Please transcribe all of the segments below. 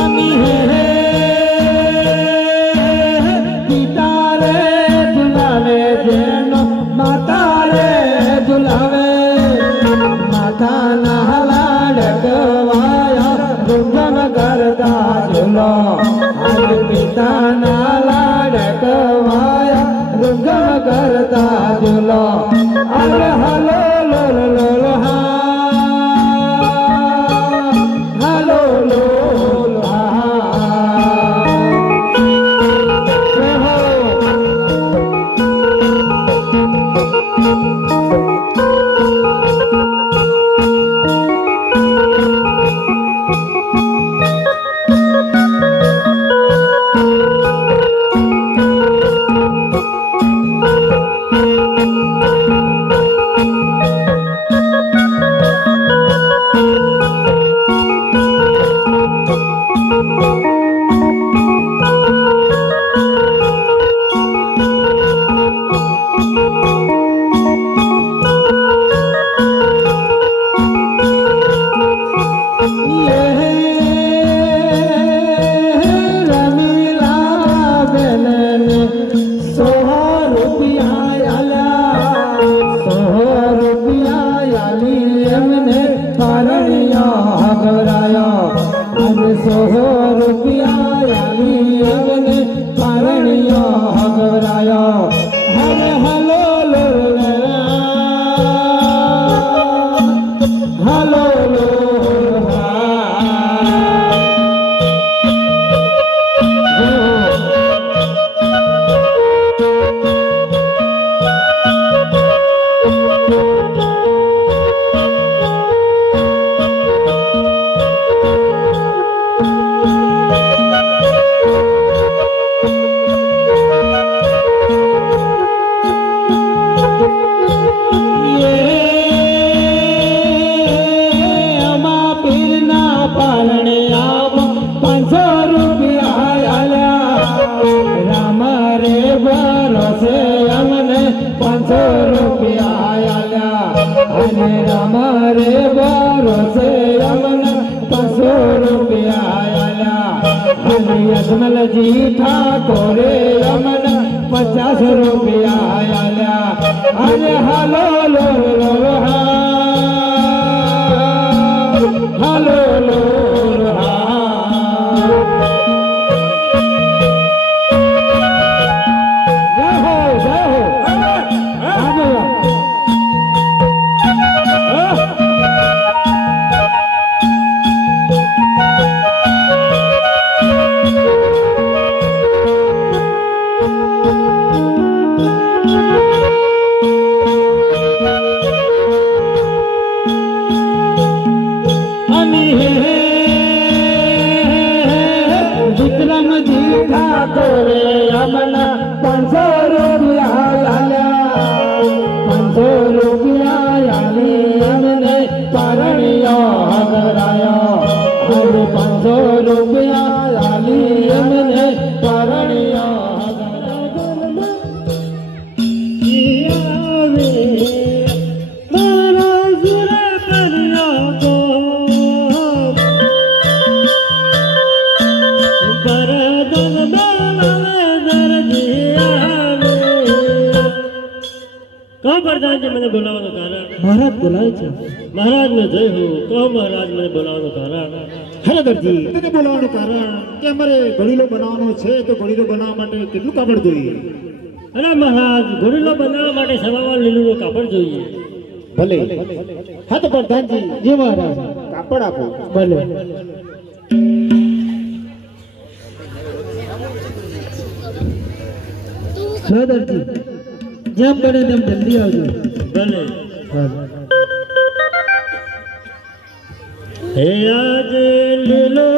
আমি হে आयाजम जी ठाहे पचास रुपया आया हलो हलो પાંચસો રૂપિયા લાલી અમને પરણિયો પ્રધાનજી મને બોલાવવાનું કારણ. મહારાજ બોલાય છે. મહારાજ ને જય હો. કહો મહારાજ મને બોલાવવાનું કારણ. હરદરજી તને બોલાવવાનું કારણ કે અમારે ઘડીલો બનાવવાનો છે તો ઘડીલો બનાવવા માટે કેટલું કાપડ જોઈએ? અરે મહારાજ ઘોડીલો બનાવવા માટે સવાવા લીલું કાપડ જોઈએ. ભલે. હા તો પ્રધાનજી જી મહારાજ. કાપડ આપો. ભલે. સદરજી જેમ બને તેમ જલ્દી આવજો. ભલે. હે આજ લીલો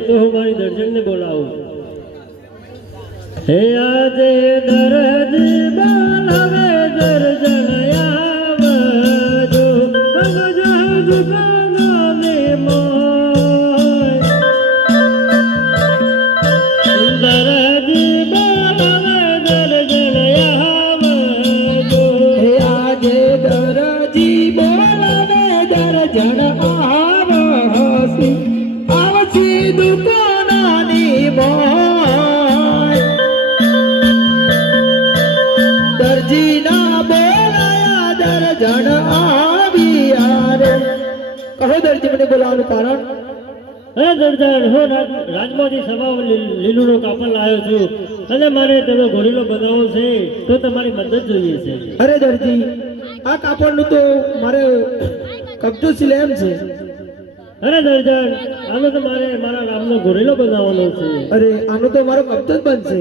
તો હું મારી દર્શનને બોલાવું હે આજે દરજી બોલાવે દર્શન આવજો મને બોલાવવાનું કારણ? હે દર્શન હું રાજમાંથી સભા લીલુંનો કાપડ લાવ્યો છું. અને મારે તેનો ઘોડીલો બનાવવો છે તો તમારી મદદ જોઈએ છે. અરે દરજી આ કાપડનું તો મારે કબજો સિલે એમ છે. અરે દર્શન આનો તો મારે મારા રામનો ઘોડીલો બનાવવાનો છે. અરે આનો તો મારો કબજો જ બનશે.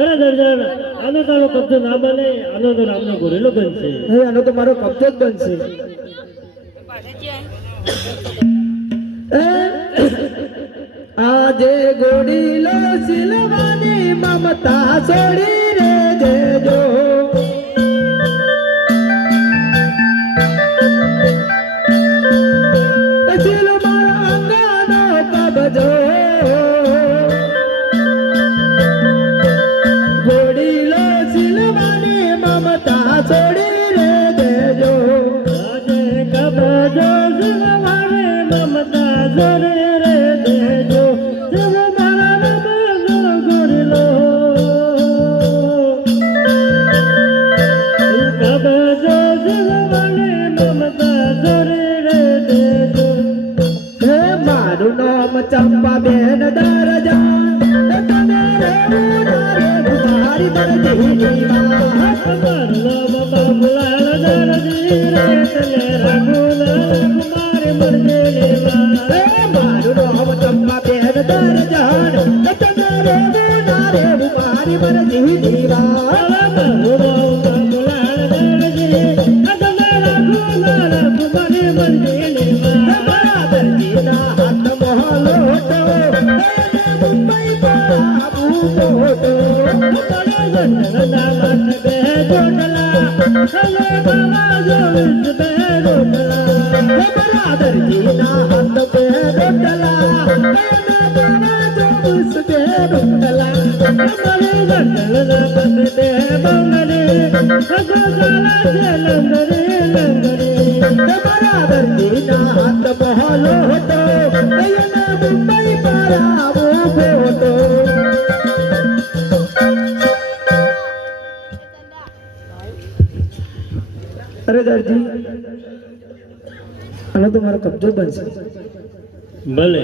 અરે દર્શન આનો તારો કબજો ના બને આનો તો રામનો ઘોડીલો બનશે. હે આનો તો મારો કબજો જ બનશે. એ, ગોડી લો સિલવાની મમતા છોડી રે દેજો ચંપા બેન દરજાન હે તને અરે દરજી અને તમારો કબજો બનશે. ભલે.